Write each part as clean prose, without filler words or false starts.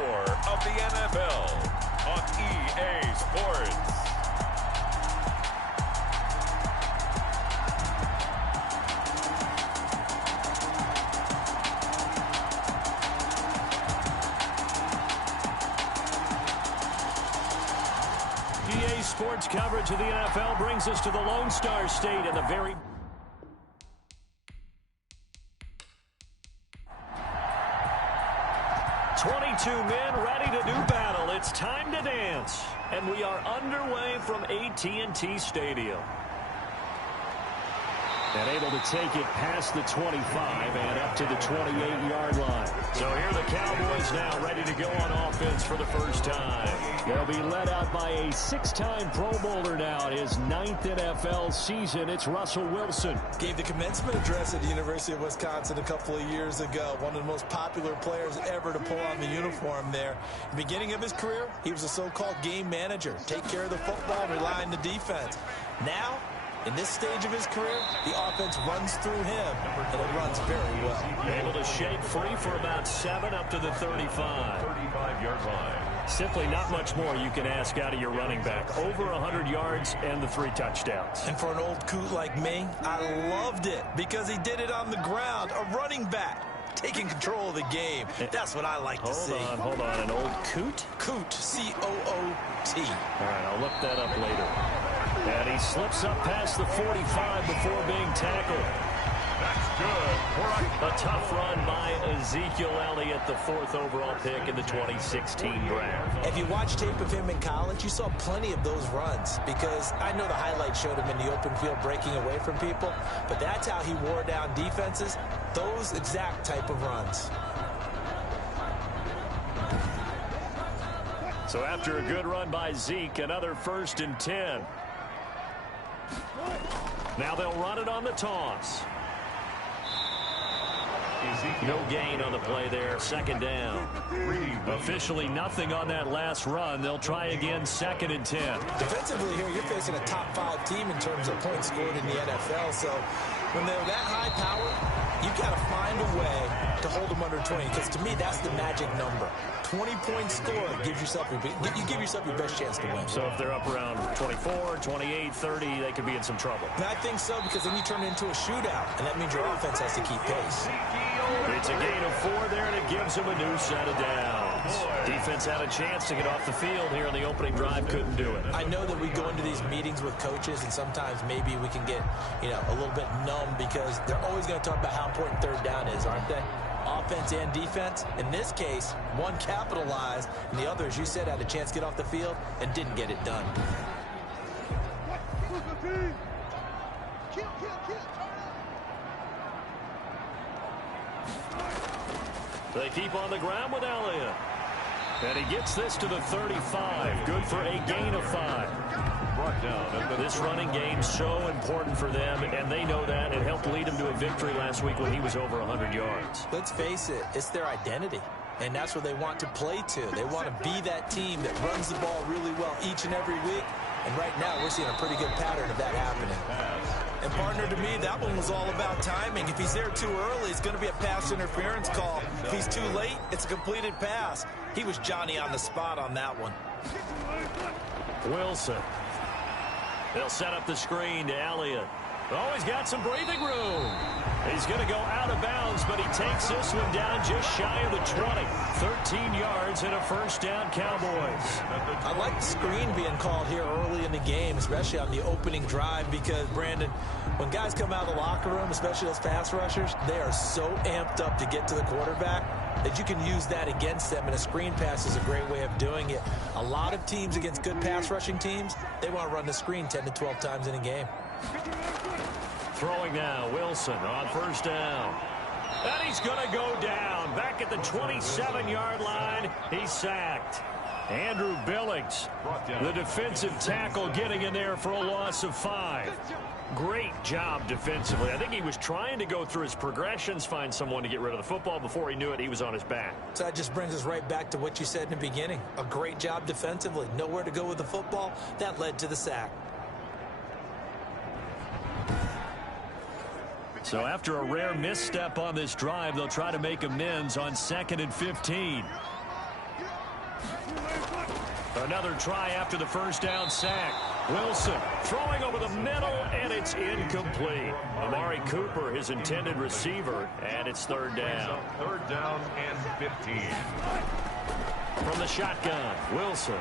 more of the NFL on EA Sports. EA Sports coverage of the NFL brings us to the Lone Star State in the very... men ready to do battle. It's time to dance. And we are underway from AT&T Stadium. And able to take it past the 25 and up to the 28-yard line. So here the Cowboys now ready to go on offense for the first time. They'll be led out by a 6-time Pro Bowler now. His 9th NFL season. It's Russell Wilson. Gave the commencement address at the University of Wisconsin a couple of years ago. One of the most popular players ever to pull on the uniform there. At the beginning of his career, he was a so-called game manager. Take care of the football, rely on the defense. Now, in this stage of his career, the offense runs through him, and it runs very well. Able to shake free for about 7 up to the 35. 35-yard line. Simply not much more you can ask out of your running back. Over 100 yards and the 3 touchdowns. And for an old coot like me, I loved it because he did it on the ground. A running back taking control of the game. That's what I like to see. Hold on. An old coot? Coot, C-O-O-T. All right, I'll look that up later. And he slips up past the 45 before being tackled. That's good. A tough run by Ezekiel Elliott, the 4th overall pick in the 2016 draft. If you watch tape of him in college, you saw plenty of those runs because I know the highlights showed him in the open field breaking away from people, but that's how he wore down defenses, those exact type of runs. So after a good run by Zeke, another 1st and 10. Now they'll run it on the toss. No gain on the play there. 2nd down. Officially nothing on that last run. They'll try again 2nd and 10. Defensively here, you're facing a top 5 team in terms of points scored in the NFL. So when they're that high power, you got to find a way to hold them under 20. Because to me, that's the magic number. 20-point score gives yourself you give yourself your best chance to win. So if they're up around 24, 28, 30, they could be in some trouble. And I think so because then you turn it into a shootout, and that means your offense has to keep pace. It's a gain of 4 there, and it gives them a new set of downs. Defense had a chance to get off the field here in the opening drive, couldn't do it. I know that we go into these meetings with coaches, and sometimes maybe we can get, a little bit numb because they're always going to talk about how important 3rd down is, aren't they? Offense and defense. In this case, one capitalized, and the other, as you said, had a chance to get off the field and didn't get it done. They keep on the ground with Elliott. And he gets this to the 35. Good for a gain of 5. This running game so important for them, and they know that. It helped lead them to a victory last week when he was over 100 yards. Let's face it, it's their identity, and that's what they want to play to. They want to be that team that runs the ball really well each and every week, and right now we're seeing a pretty good pattern of that happening. And partner, to me, that one was all about timing. If he's there too early, it's going to be a pass interference call. If he's too late, it's a completed pass. He was Johnny on the spot on that one. Wilson. They'll set up the screen to Elliott. Oh, he's got some breathing room. He's going to go out of bounds, but he takes this one down just shy of the 20. 13 yards and a 1st down, Cowboys. I like the screen being called here early in the game, especially on the opening drive, because, Brandon, when guys come out of the locker room, especially those pass rushers, they are so amped up to get to the quarterback that you can use that against them, and a screen pass is a great way of doing it. A lot of teams against good pass rushing teams, they want to run the screen 10 to 12 times in a game. Throwing now, Wilson on 1st down. And he's going to go down. Back at the 27-yard line, he's sacked. Andrew Billings, the defensive tackle, getting in there for a loss of 5. Great job defensively. I think he was trying to go through his progressions, find someone to get rid of the football. Before he knew it, he was on his back. So that just brings us right back to what you said in the beginning. A great job defensively. Nowhere to go with the football. That led to the sack. So after a rare misstep on this drive, they'll try to make amends on 2nd and 15. Another try after the first down sack. Wilson throwing over the middle, and it's incomplete. Amari Cooper, his intended receiver, and it's third down. Third down and 15. From the shotgun, Wilson.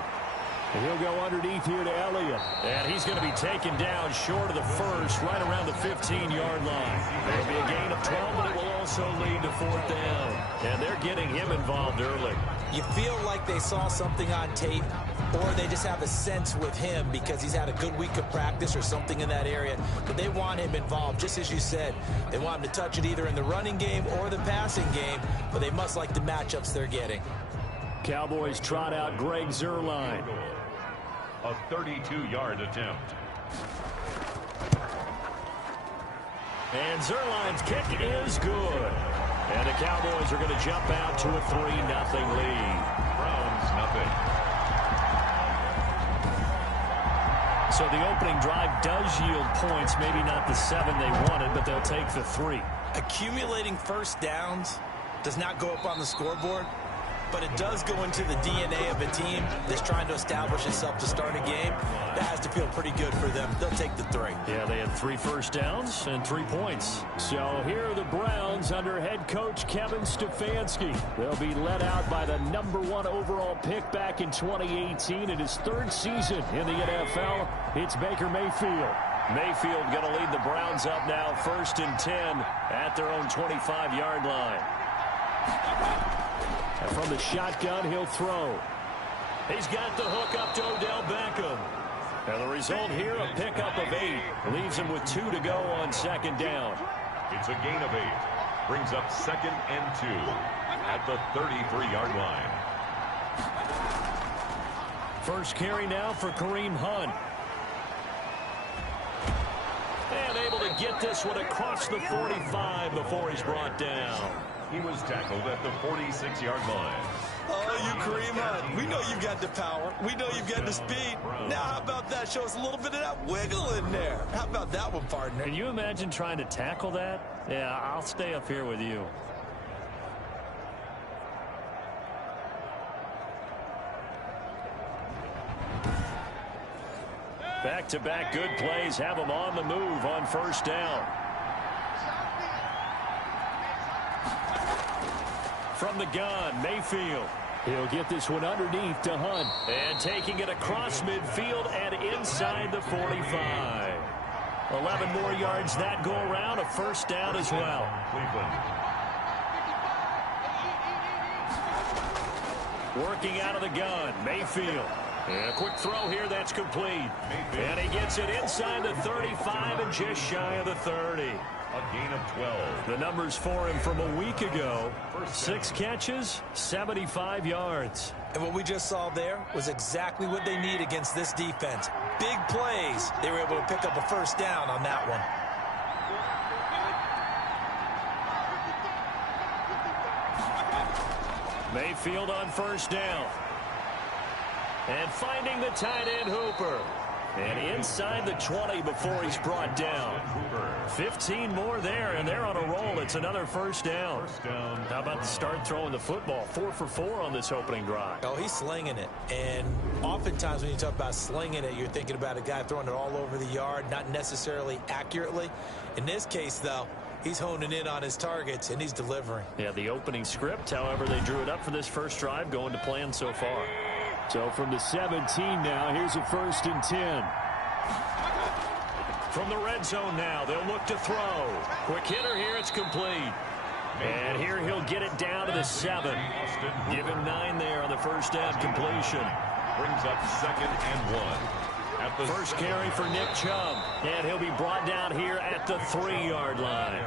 And he'll go underneath here to Elliott. And he's going to be taken down short of the first, right around the 15-yard line. There'll be a gain of 12, but it will also lead to fourth down. And they're getting him involved early. You feel like they saw something on tape, or they just have a sense with him because he's had a good week of practice or something in that area. But they want him involved, just as you said. They want him to touch it either in the running game or the passing game, but they must like the matchups they're getting. Cowboys trot out Greg Zuerlein. A 32-yard attempt. And Zuerlein's kick is good. And the Cowboys are going to jump out to a 3-0 lead. Browns nothing. So the opening drive does yield points, maybe not the 7 they wanted, but they'll take the 3. Accumulating first downs does not go up on the scoreboard, but it does go into the DNA of a team that's trying to establish itself to start a game. That has to feel pretty good for them. They'll take the 3. Yeah, they had 3 first downs and 3 points. So here are the Browns under head coach Kevin Stefanski. They'll be led out by the #1 overall pick back in 2018 in his 3rd season in the NFL. It's Baker Mayfield. Mayfield going to lead the Browns up now 1st and 10 at their own 25-yard line. And from the shotgun, he'll throw. He's got the hook up to Odell Beckham. And the result here, a pickup of 8. Leaves him with 2 to go on 2nd down. It's a gain of 8. Brings up 2nd and 2 at the 33-yard line. First carry now for Kareem Hunt. And able to get this one across the 45 before he's brought down. He was tackled at the 46-yard line. Oh, you Kareem Hunt. We know you've got the power. We know you've got the speed. Now, how about that? Show us a little bit of that wiggle in there. How about that one, partner? Can you imagine trying to tackle that? Yeah, I'll stay up here with you. Back-to-back good plays have them on the move on 1st down. From the gun, Mayfield. He'll get this one underneath to Hunt. And taking it across midfield and inside the 45. 11 more yards that go around, a 1st down as well. Cleveland. Working out of the gun, Mayfield. And a quick throw here, that's complete. And he gets it inside the 35 and just shy of the 30. A gain of 12. The numbers for him from a week ago. 6 catches, 75 yards. And what we just saw there was exactly what they need against this defense. Big plays. They were able to pick up a 1st down on that one. Mayfield on 1st down. And finding the tight end Hooper. And inside the 20 before he's brought down. 15 more there, and they're on a roll. It's another 1st down. How about the start throwing the football? 4 for 4 on this opening drive. Oh, he's slinging it. And oftentimes when you talk about slinging it, you're thinking about a guy throwing it all over the yard, not necessarily accurately. In this case, though, he's honing in on his targets, and he's delivering. Yeah, the opening script, however, they drew it up for this first drive, going to plan so far. So from the 17 now, here's a 1st and 10. From the red zone now, they'll look to throw. Quick hitter here, it's complete. And here he'll get it down to the 7. Give him 9 there on the 1st down completion. Brings up 2nd and 1. At the first carry for Nick Chubb. And he'll be brought down here at the 3-yard line.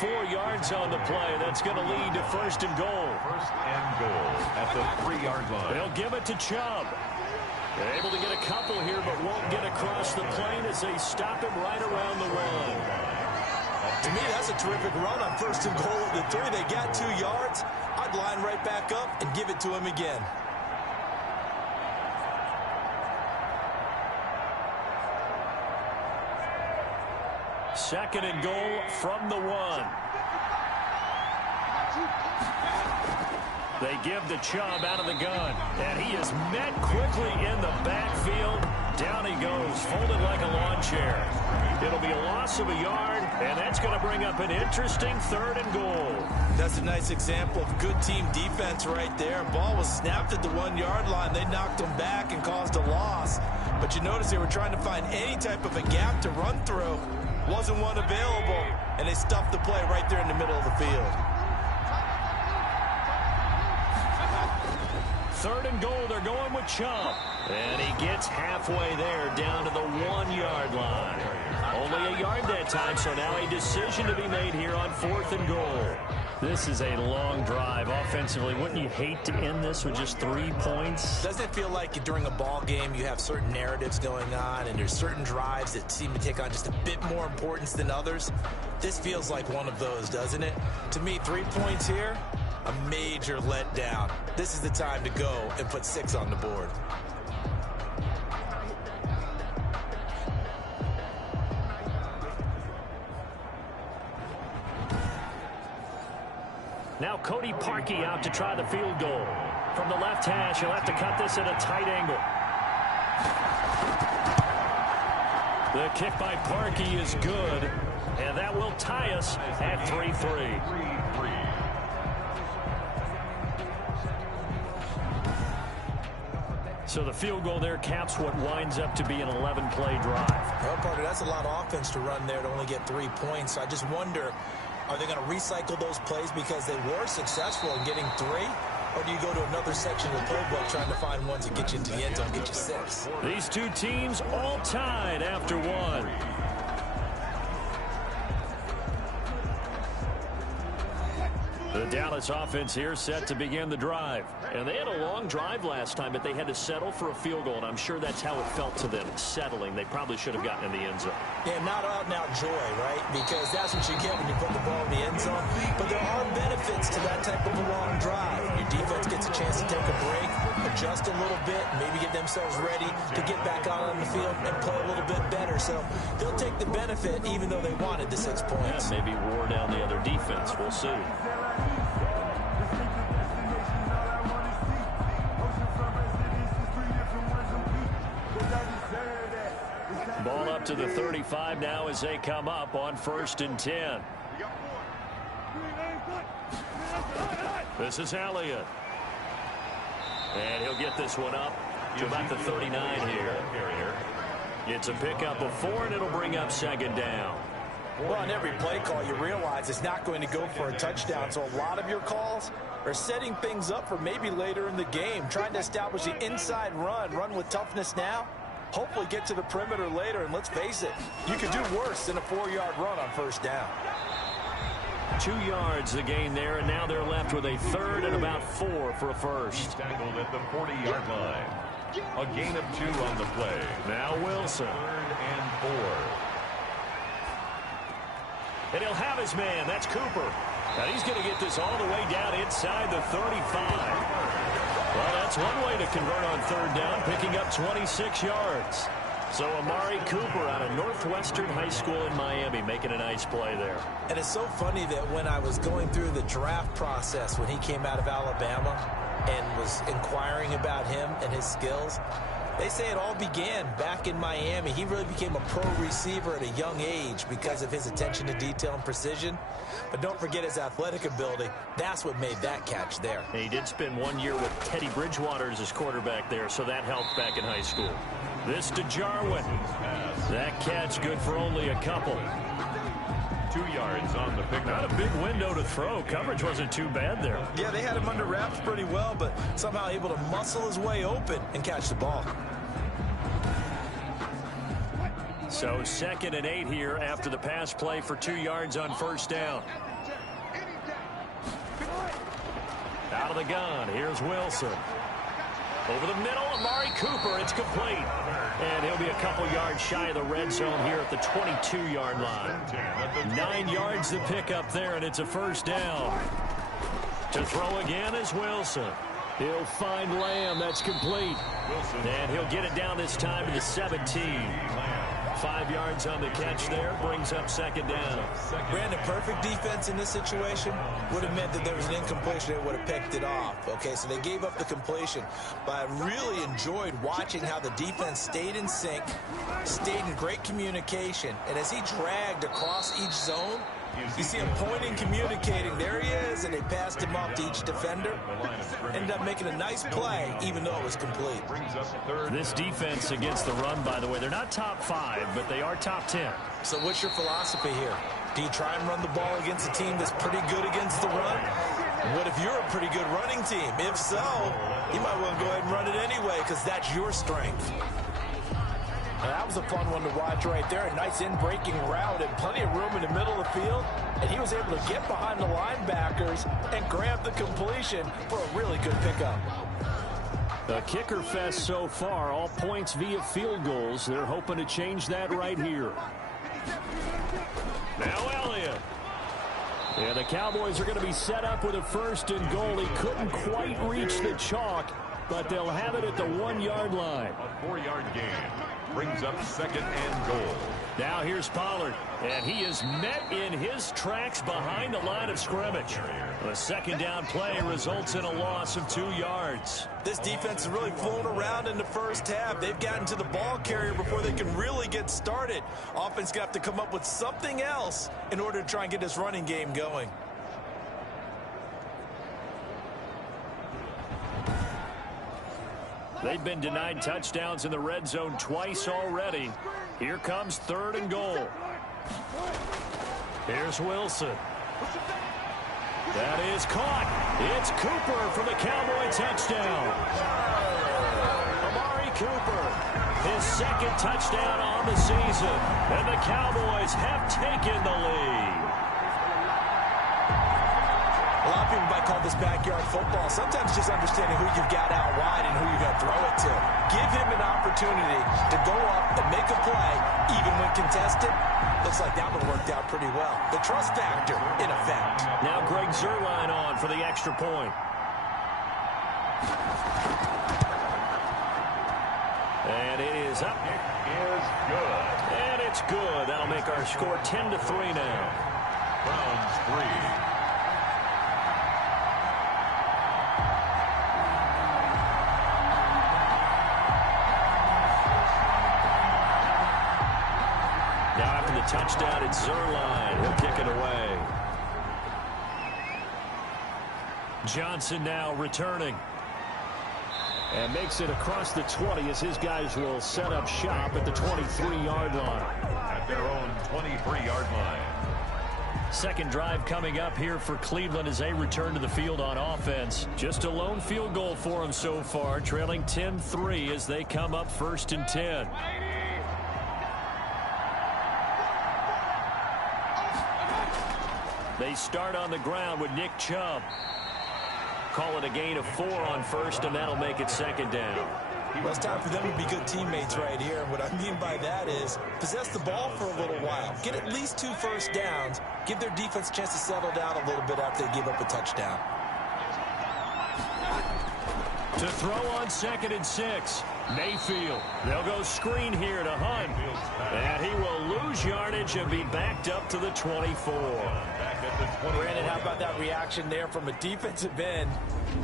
4 yards on the play. That's going to lead to 1st and goal. 1st and goal at the 3-yard line. They'll give it to Chubb. They're able to get a couple here, but won't get across the plane as they stop him right around the 1. To me, that's a terrific run on 1st and goal at the 3. They got 2 yards. I'd line right back up and give it to him again. Second and goal from the 1. They give to Chubb out of the gun. And he is met quickly in the backfield. Down he goes, folded like a lawn chair. It'll be a loss of a yard, and that's going to bring up an interesting 3rd and goal. That's a nice example of good team defense right there. Ball was snapped at the 1-yard line. They knocked him back and caused a loss. But you notice they were trying to find any type of a gap to run through. Wasn't one available, and they stuffed the play right there in the middle of the field. 3rd and goal, they're going with Chubb. And he gets halfway there, down to the 1-yard line. Only a yard that time, so now a decision to be made here on 4th and goal. This is a long drive offensively. Wouldn't you hate to end this with just 3 points? Doesn't it feel like during a ball game you have certain narratives going on and there's certain drives that seem to take on just a bit more importance than others? This feels like one of those, doesn't it? To me, 3 points here, a major letdown. This is the time to go and put 6 on the board. Now Cody Parkey out to try the field goal. From the left hash, he'll have to cut this at a tight angle. The kick by Parkey is good, and that will tie us at 3-3. So the field goal there caps what winds up to be an 11-play drive. Well, Parker, that's a lot of offense to run there to only get 3 points. I just wonder, are they going to recycle those plays because they were successful in getting 3? Or do you go to another section of the playbook trying to find ones that get you into the end zone, get you 6? These two teams all tied after 1. The Dallas offense here set to begin the drive. And they had a long drive last time, but they had to settle for a field goal, and I'm sure that's how it felt to them, settling. They probably should have gotten in the end zone. Yeah, not out-and-out joy, right? Because that's what you get when you put the ball in the end zone. But there are benefits to that type of a long drive. Your defense gets a chance to take a break, adjust a little bit, maybe get themselves ready to get back out on the field and play a little bit better. So they'll take the benefit even though they wanted the 6 points. Yeah, maybe wore down the other defense. We'll see. Ball up to the 35 now as they come up on 1st and 10. This is Elliott. And he'll get this one up to about the 39 here. It's a pickup of 4, and it'll bring up 2nd down. Well, on every play call, you realize it's not going to go for a touchdown. So a lot of your calls are setting things up for maybe later in the game, trying to establish the inside run with toughness now. Hopefully get to the perimeter later, and let's face it, you could do worse than a 4-yard run on 1st down. 2 yards the gain there, and now they're left with a 3rd and about 4 for a first. He's tackled at the 40-yard line. A gain of 2 on the play. Now Wilson. 3rd and 4. And he'll have his man. That's Cooper. Now he's going to get this all the way down inside the 35. Well, that's one way to convert on 3rd down, picking up 26 yards. So Amari Cooper out of Northwestern High School in Miami making a nice play there. And it's so funny that when I was going through the draft process when he came out of Alabama and was inquiring about him and his skills, they say it all began back in Miami. He really became a pro receiver at a young age because of his attention to detail and precision. But don't forget his athletic ability. That's what made that catch there. And he did spend 1 year with Teddy Bridgewater as his quarterback there, so that helped back in high school. This to Jarwin. That catch good for only a couple. 2 yards on the pickup. Not a big window to throw. Coverage wasn't too bad there. Yeah, they had him under wraps pretty well, but somehow able to muscle his way open and catch the ball. So 2nd and 8 here after the pass play for 2 yards on 1st down. Out of the gun, here's Wilson. Over the middle, Amari Cooper, it's complete. And he'll be a couple yards shy of the red zone here at the 22-yard line. 9 yards to pick up there, and it's a 1st down. To throw again is Wilson. He'll find Lamb, that's complete. And he'll get it down this time to the 17. 5 yards on the catch there. Brings up second down. Brandon, perfect defense in this situation would have meant that there was an incompletion. They would have picked it off. Okay, so they gave up the completion. But I really enjoyed watching how the defense stayed in sync, stayed in great communication. And as he dragged across each zone, you see him pointing, communicating. There he is, and they passed him off to each defender. Ended up making a nice play, even though it was complete. This defense against the run, by the way, they're not top 5, but they are top 10. So what's your philosophy here? Do you try and run the ball against a team that's pretty good against the run? What if you're a pretty good running team? If so, you might want to go ahead and run it anyway, because that's your strength. And that was a fun one to watch right there. A nice in-breaking route and plenty of room in the middle of the field. And he was able to get behind the linebackers and grab the completion for a really good pickup. The kicker fest so far, all points via field goals. They're hoping to change that right here. Now Elliott. Yeah, the Cowboys are going to be set up with a 1st and goal. He couldn't quite reach the chalk, but they'll have it at the 1-yard line. A 4-yard gain brings up 2nd and goal. Now here's Pollard, and he is met in his tracks behind the line of scrimmage. The 2nd down play results in a loss of 2 yards. This defense has really flown around in the first half. They've gotten to the ball carrier before they can really get started. Offense going to have to come up with something else in order to try and get this running game going. They've been denied touchdowns in the red zone twice already. Here comes 3rd and goal. Here's Wilson. That is caught. It's Cooper for the Cowboy touchdown. Amari Cooper, his 2nd touchdown on the season. And the Cowboys have taken the lead. A lot of people might call this backyard football. Sometimes just understanding who you've got out wide and who you're going to throw it to. Give him an opportunity to go up and make a play, even when contested. Looks like that one worked out pretty well. The trust factor in effect. Now Greg Zuerlein on for the extra point. And it is up. It is good. And it's good. That'll make our score 10-3 now. Browns 3. Touchdown, it's Zuerlein. He'll kick it away. Johnson now returning. And makes it across the 20 as his guys will set up shop at the 23-yard line. At their own 23-yard line. 2nd drive coming up here for Cleveland as they return to the field on offense. Just a lone field goal for them so far, trailing 10-3 as they come up 1st and 10. They start on the ground with Nick Chubb. Call it a gain of 4 on 1st, and that'll make it 2nd down. Well, it's time for them to be good teammates right here. And what I mean by that is possess the ball for a little while. Get at least 2 first downs. Give their defense a chance to settle down a little bit after they give up a touchdown. To throw on 2nd and 6. Mayfield. They'll go screen here to Hunt. And he will lose yardage and be backed up to the 24. Brandon, how about that reaction there from a defensive end?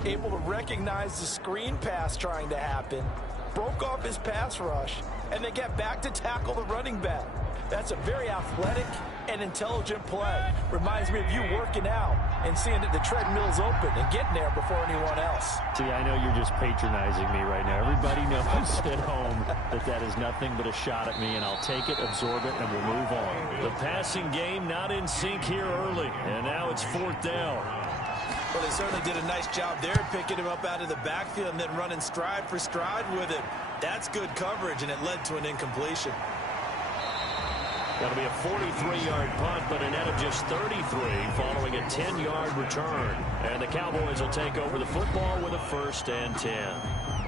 Able to recognize the screen pass trying to happen. Broke off his pass rush. And then get back to tackle the running back. That's a very athletic and intelligent play. Reminds me of you working out and seeing that the treadmill's open and getting there before anyone else. See, I know you're just patronizing me right now. Everybody knows at home that that is nothing but a shot at me, and I'll take it, absorb it, and we'll move on. The passing game not in sync here early, and now it's 4th down. Well, they certainly did a nice job there, picking him up out of the backfield and then running stride for stride with it. That's good coverage, and it led to an incompletion. That'll be a 43-yard punt, but a net of just 33 following a 10-yard return. And the Cowboys will take over the football with a 1st and 10.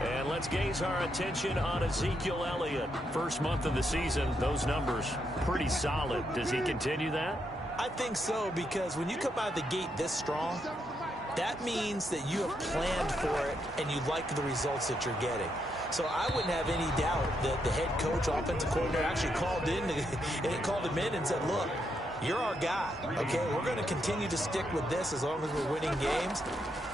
And let's gaze our attention on Ezekiel Elliott. First month of the season, those numbers pretty solid. Does he continue that? I think so, because when you come out of the gate this strong, that means that you have planned for it and you like the results that you're getting. So I wouldn't have any doubt that the head coach, offensive coordinator, actually called him in and said, look, you're our guy, okay? We're going to continue to stick with this as long as we're winning games.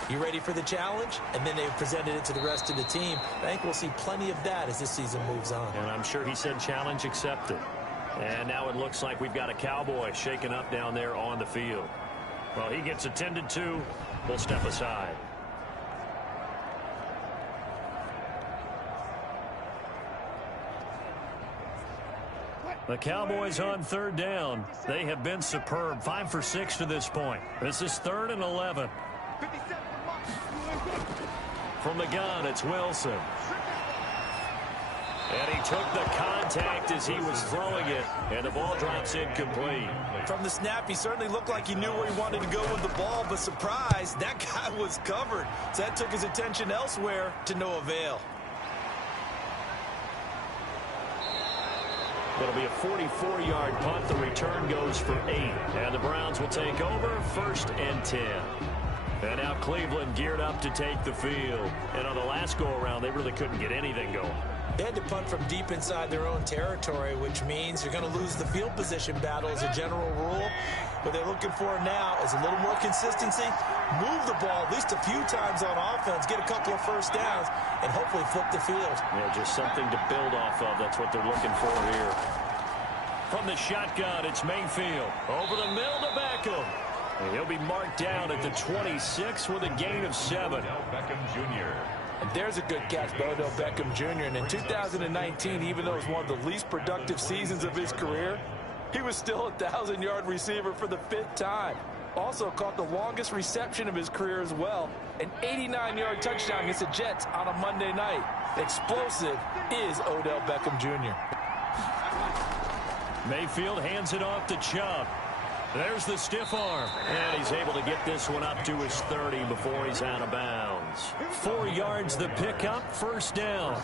You ready for the challenge? And then they presented it to the rest of the team. I think we'll see plenty of that as this season moves on. And I'm sure he said challenge accepted. And now it looks like we've got a Cowboy shaken up down there on the field. Well, he gets attended to. We'll step aside. The Cowboys on third down. They have been superb. 5 for 6 to this point. This is 3rd and 11. From the gun, it's Wilson. And he took the contact as he was throwing it, and the ball drops incomplete. From the snap, he certainly looked like he knew where he wanted to go with the ball, but surprise, that guy was covered. So that took his attention elsewhere to no avail. It'll be a 44-yard punt. The return goes for 8. And the Browns will take over 1st and 10. And now Cleveland geared up to take the field. And on the last go-around, they really couldn't get anything going. They had to punt from deep inside their own territory, which means you're going to lose the field position battle as a general rule. What they're looking for now is a little more consistency, move the ball at least a few times on offense, get a couple of first downs, and hopefully flip the field. Yeah, just something to build off of. That's what they're looking for here. From the shotgun, it's Mayfield. Over the middle to Beckham. And he'll be marked down at the 26 with a gain of 7. Beckham Jr. And there's a good catch by Odell Beckham Jr. And in 2019, even though it was one of the least productive seasons of his career, he was still a 1,000-yard receiver for the 5th time. Also caught the longest reception of his career as well. An 89-yard touchdown against the Jets on a Monday night. Explosive is Odell Beckham Jr. Mayfield hands it off to Chubb. There's the stiff arm. And he's able to get this one up to his 30 before he's out of bounds. 4 yards the pickup, 1st down.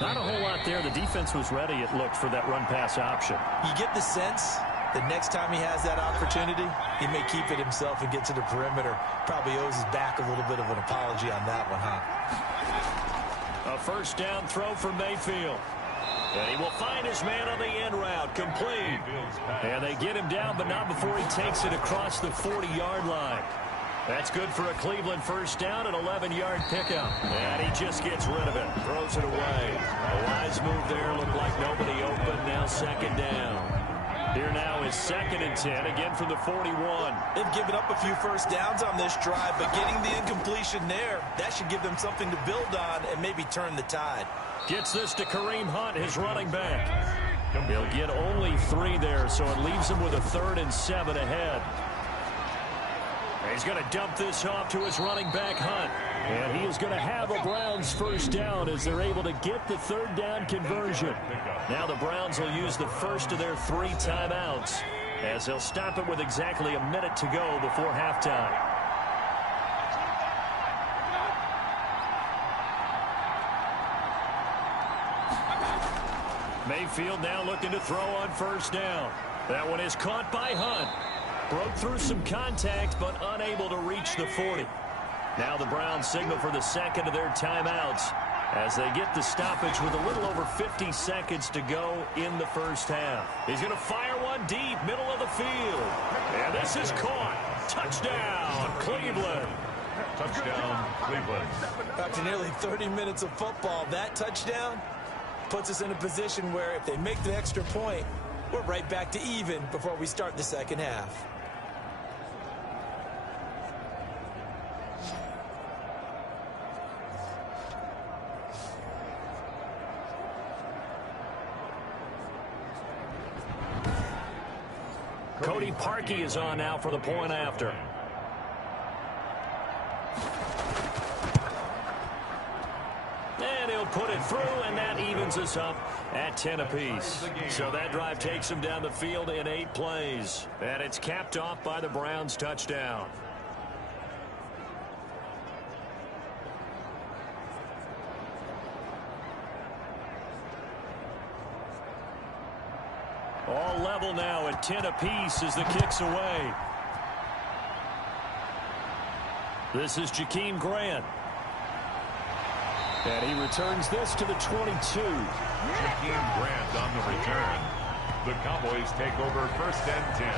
Not a whole lot there. The defense was ready, it looked, for that run-pass option. You get the sense that next time he has that opportunity, he may keep it himself and get to the perimeter. Probably owes his back a little bit of an apology on that one, huh? A 1st down throw for Mayfield. And he will find his man on the end route, complete. And they get him down, but not before he takes it across the 40-yard line. That's good for a Cleveland 1st down, an 11-yard pickup. And he just gets rid of it, throws it away. A wise move there, looked like nobody open, now 2nd down. Here now is 2nd and 10, again from the 41. They've given up a few first downs on this drive, but getting the incompletion there, that should give them something to build on and maybe turn the tide. Gets this to Kareem Hunt, his running back. He'll get only 3 there, so it leaves him with a 3rd and 7 ahead. He's going to dump this off to his running back, Hunt. And he is going to have a Browns 1st down as they're able to get the 3rd down conversion. Now the Browns will use the first of their 3 timeouts as they'll stop it with exactly a minute to go before halftime. Mayfield now looking to throw on 1st down. That one is caught by Hunt. Broke through some contact, but unable to reach the 40. Now the Browns signal for the 2nd of their timeouts as they get the stoppage with a little over 50 seconds to go in the 1st half. He's going to fire one deep, middle of the field. And this is caught. Touchdown, Cleveland. Touchdown, Cleveland. After nearly 30 minutes of football, that touchdown puts us in a position where if they make the extra point, we're right back to even before we start the 2nd half. Cody Parkey is on now for the point after. And he'll put it through, and that evens us up at 10 apiece. So that drive takes him down the field in 8 plays. And it's capped off by the Browns' touchdown. All level now at 10 apiece as the kick's away. This is Jakeem Grant. And he returns this to the 22. Jakeem Grant on the return. The Cowboys take over 1st and 10.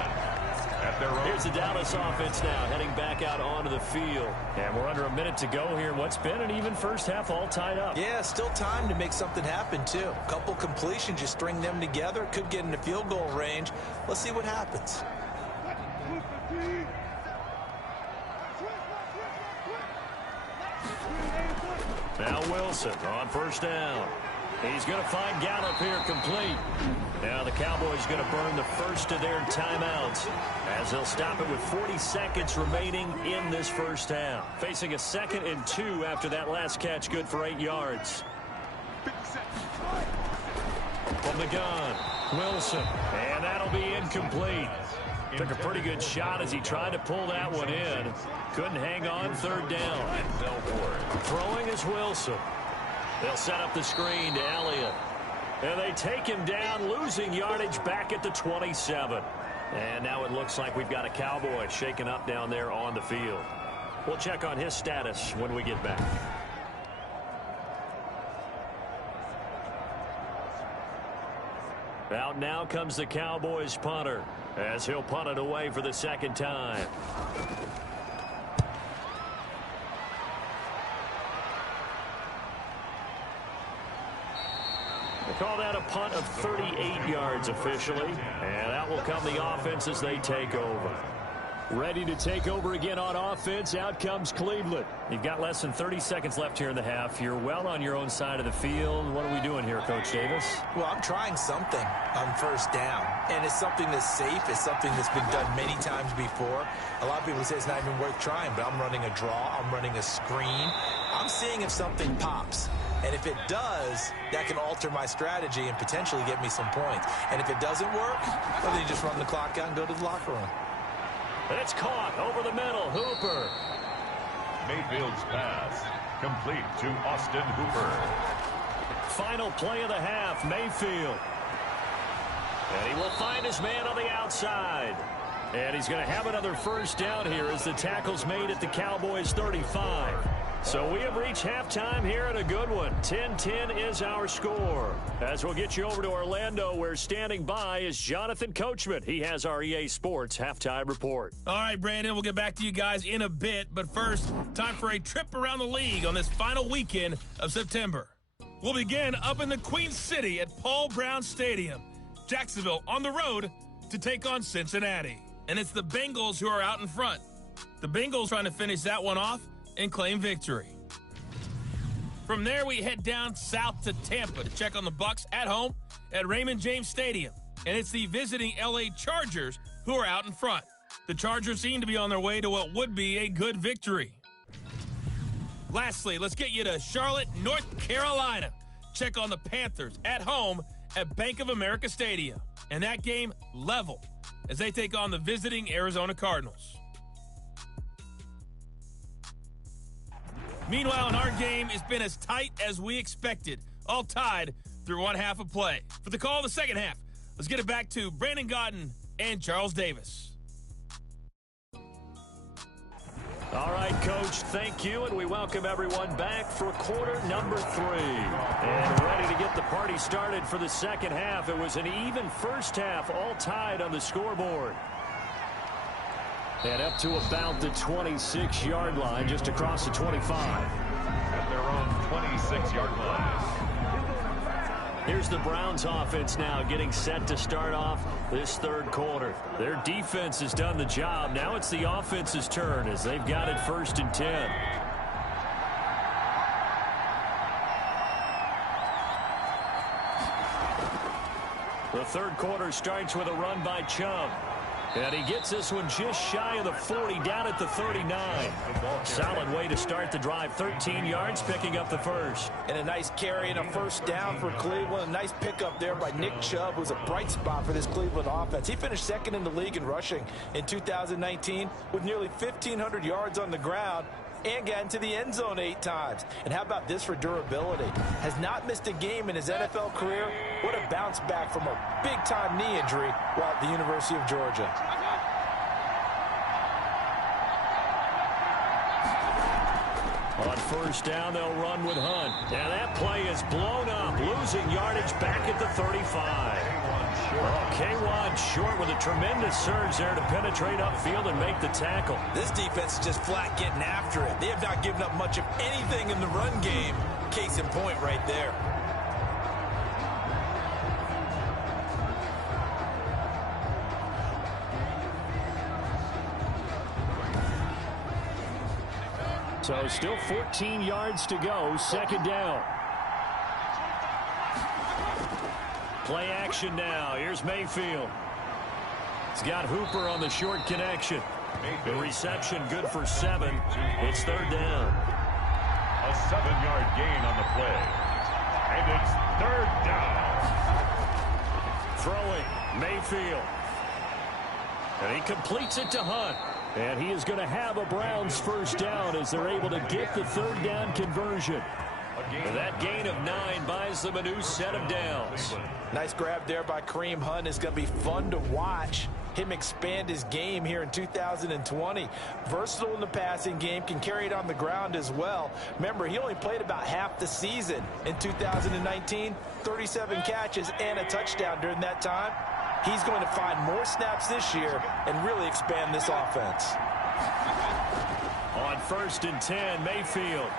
At their own. Here's the Dallas offense now heading back out onto the field. And we're under a minute to go here in what's been an even first half, all tied up. Yeah, still time to make something happen, too. A couple completions, you string them together, could get into field goal range. Let's see what happens. Now Wilson on 1st down. He's going to find Gallup here complete. Now the Cowboys going to burn the first of their timeouts as they'll stop it with 40 seconds remaining in this first half. Facing a 2nd and 2 after that last catch, good for 8 yards. From the gun, Wilson, and that'll be incomplete. Took a pretty good shot as he tried to pull that one in. Couldn't hang on, 3rd down. Throwing is Wilson. They'll set up the screen to Elliott. And they take him down, losing yardage back at the 27. And now it looks like we've got a Cowboy shaken up down there on the field. We'll check on his status when we get back. Out now comes the Cowboys punter as he'll punt it away for the 2nd time. They call that a punt of 38 yards officially, and that will come the offense as they take over. Ready to take over again on offense. Out comes Cleveland. You've got less than 30 seconds left here in the half. You're well on your own side of the field. What are we doing here, Coach Davis? Well, I'm trying something on 1st down, and it's something that's safe. It's something that's been done many times before. A lot of people say it's not even worth trying, but I'm running a draw. I'm running a screen. I'm seeing if something pops. And if it does, that can alter my strategy and potentially get me some points. And if it doesn't work, well, then you just run the clock out and go to the locker room. It's caught over the middle. Hooper. Mayfield's pass complete to Austin Hooper. Final play of the half, Mayfield. And he will find his man on the outside. And he's going to have another 1st down here as the tackle's made at the Cowboys 35. So we have reached halftime here at a good one. 10-10 is our score. As we'll get you over to Orlando, where standing by is Jonathan Coachman. He has our EA Sports halftime report. All right, Brandon, we'll get back to you guys in a bit. But first, time for a trip around the league on this final weekend of September. We'll begin up in the Queen City at Paul Brown Stadium. Jacksonville on the road to take on Cincinnati. And it's the Bengals who are out in front. The Bengals trying to finish that one off and claim victory. From there, we head down south to Tampa to check on the Bucs at home at Raymond James Stadium. And it's the visiting LA Chargers who are out in front. The Chargers seem to be on their way to what would be a good victory. Lastly, let's get you to Charlotte, North Carolina. Check on the Panthers at home at Bank of America Stadium. And that game level as they take on the visiting Arizona Cardinals. Meanwhile, in our game, it's been as tight as we expected, all tied through one half of play. For the call of the 2nd half, let's get it back to Brandon Gaudin and Charles Davis. All right, Coach, thank you, and we welcome everyone back for quarter number 3. And ready to get the party started for the 2nd half. It was an even first half, all tied on the scoreboard. And up to about the 26-yard line, just across the 25. At their own 26-yard line. Here's the Browns offense now getting set to start off this 3rd quarter. Their defense has done the job. Now it's the offense's turn as they've got it 1st and 10. The 3rd quarter starts with a run by Chubb. And he gets this one just shy of the 40, down at the 39. Solid way to start the drive. 13 yards, picking up the first. And a nice carry and a 1st down for Cleveland. A nice pickup there by Nick Chubb, who's a bright spot for this Cleveland offense. He finished 2nd in the league in rushing in 2019 with nearly 1,500 yards on the ground and got into the end zone 8 times. And how about this for durability? Has not missed a game in his NFL career. What a bounce back from a big-time knee injury while at the University of Georgia. On first down, they'll run with Hunt. And that play is blown up, losing yardage back at the 35. K1 short with a tremendous surge there to penetrate upfield and make the tackle. This defense is just flat getting after it. They have not given up much of anything in the run game. Case in point right there. So still 14 yards to go, second down. Play action now. Here's Mayfield. He's got Hooper on the short connection. The reception good for 7. It's third down. A 7-yard gain on the play. And it's third down. Throwing, Mayfield. And he completes it to Hunt. And he is going to have a Browns first down as they're able to get the third down conversion. And that gain of 9 buys them a new set of downs. Nice grab there by Kareem Hunt. It's going to be fun to watch him expand his game here in 2020. Versatile in the passing game, can carry it on the ground as well. Remember, he only played about half the season in 2019, 37 catches and a touchdown during that time. He's going to find more snaps this year and really expand this offense. On first and 10, Mayfield.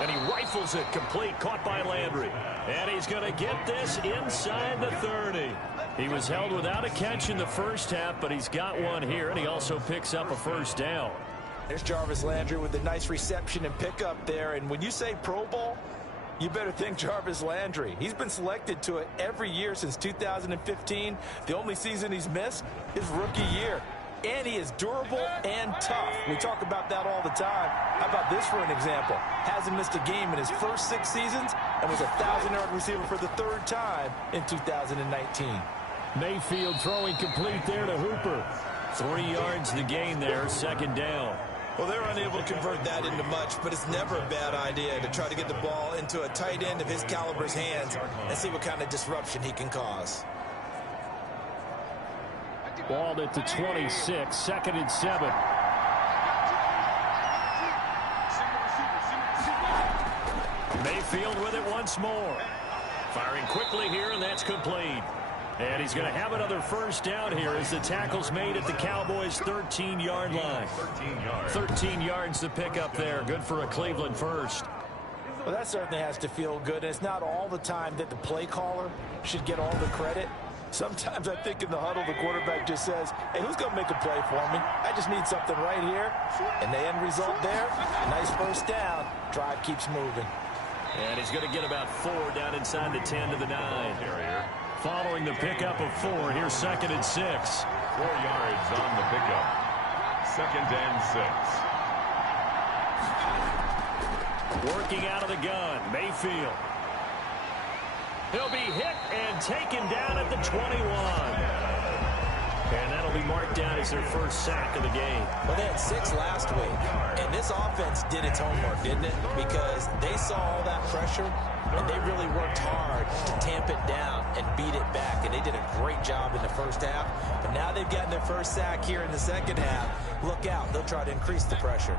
And he rifles it complete, caught by Landry. And he's going to get this inside the 30. He was held without a catch in the first half, but he's got one here, and he also picks up a first down. There's Jarvis Landry with a nice reception and pickup there. And when you say Pro Bowl, you better think Jarvis Landry. He's been selected to it every year since 2015. The only season he's missed is rookie year. And he is durable and tough. We talk about that all the time. How about this for an example? Hasn't missed a game in his first 6 seasons and was a 1,000-yard receiver for the 3rd time in 2019. Mayfield throwing complete there to Hooper. 3 yards the gain there, second down. Well, they're unable to convert that into much, but it's never a bad idea to try to get the ball into a tight end of his caliber's hands and see what kind of disruption he can cause. Ball at the 26, second and 7. Mayfield with it once more. Firing quickly here, and that's complete. And he's going to have another first down here as the tackle's made at the Cowboys' 13-yard line. 13 yards to pick up there. Good for a Cleveland first. Well, that certainly has to feel good. And it's not all the time that the play caller should get all the credit. Sometimes I think in the huddle, the quarterback just says, hey, who's going to make a play for me? I just need something right here. And the end result there, nice first down. Drive keeps moving. And he's going to get about 4 down inside the 10 to the 9. Following the pickup of 4, here's second and 6. 4 yards on the pickup. Second and 6. Working out of the gun, Mayfield. He'll be hit and taken down at the 21. And that'll be marked down as their first sack of the game. Well, they had 6 last week. And this offense did its homework, didn't it? Because they saw all that pressure, and they really worked hard to tamp it down and beat it back. And they did a great job in the first half. But now they've gotten their first sack here in the second half. Look out. They'll try to increase the pressure.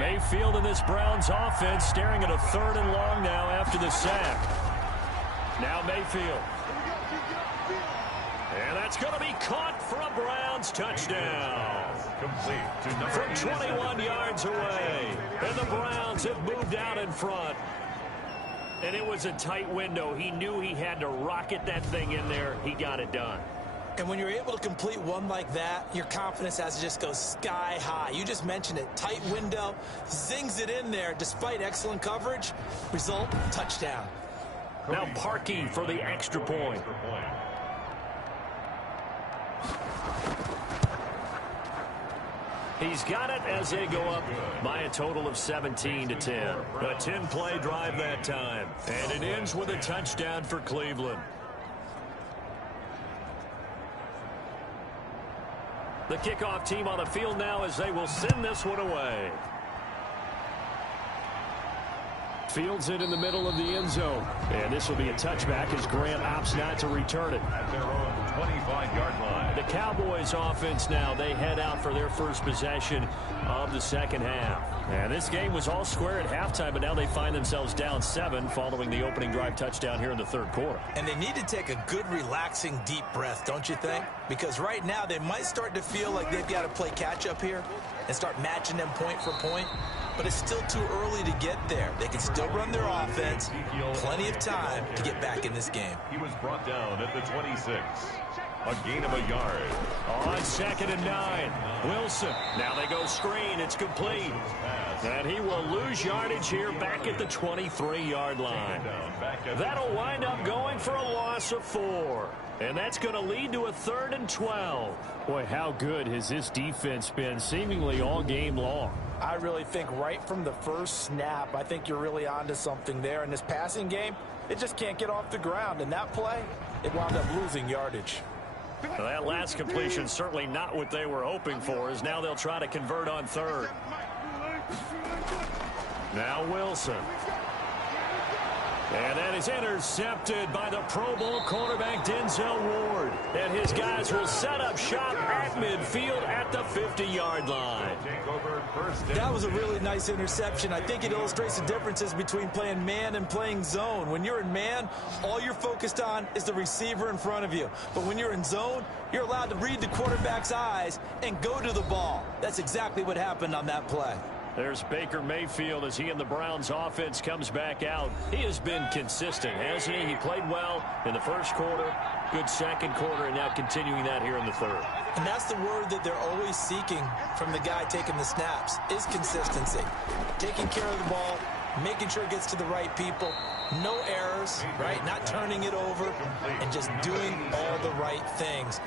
Mayfield in this Browns offense staring at a 3rd and long now after the sack. Now Mayfield. And that's going to be caught for a Browns touchdown. Complete to number From 21 yards away. And the Browns have moved out in front. And it was a tight window. He knew he had to rocket that thing in there. He got it done. And when you're able to complete one like that, your confidence has to just go sky high. You just mentioned it. Tight window, zings it in there despite excellent coverage. Result, touchdown. Now Parkey for the extra point. He's got it as they go up by a total of 17-10. A 10-play drive that time. And it ends with a touchdown for Cleveland. The kickoff team on the field now as they will send this one away. Fields it in the middle of the end zone. And this will be a touchback as Grant opts not to return it. At their own 25-yard line. The Cowboys offense now, they head out for their first possession of the second half. And this game was all square at halftime, but now they find themselves down 7 following the opening drive touchdown here in the third quarter. And they need to take a good, relaxing, deep breath, don't you think? Because right now they might start to feel like they've got to play catch-up here and start matching them point for point. But it's still too early to get there. They can still run their offense. Plenty of time to get back in this game. He was brought down at the 26. A gain of a yard. On 2nd and 9. Wilson. Now they go screen. It's complete. And he will lose yardage here back at the 23-yard line. That'll wind up going for a loss of 4. And that's going to lead to a 3rd and 12. Boy, how good has this defense been seemingly all game long? I really think right from the first snap, I think you're really onto something there. In this passing game, it just can't get off the ground. And that play, it wound up losing yardage. Well, that last completion certainly not what they were hoping for, as now they'll try to convert on 3rd. Now Wilson. And that is intercepted by the Pro Bowl cornerback Denzel Ward. And his guys will set up shop at midfield at the 50-yard line. That was a really nice interception. I think it illustrates the differences between playing man and playing zone. When you're in man, all you're focused on is the receiver in front of you. But when you're in zone, you're allowed to read the quarterback's eyes and go to the ball. That's exactly what happened on that play. There's Baker Mayfield as he and the Browns offense comes back out. He has been consistent, hasn't he? He played well in the first quarter, good second quarter, and now continuing that here in the third. And that's the word that they're always seeking from the guy taking the snaps, is consistency. Taking care of the ball, making sure it gets to the right people, no errors, right? Not turning it over, and just doing all the right things.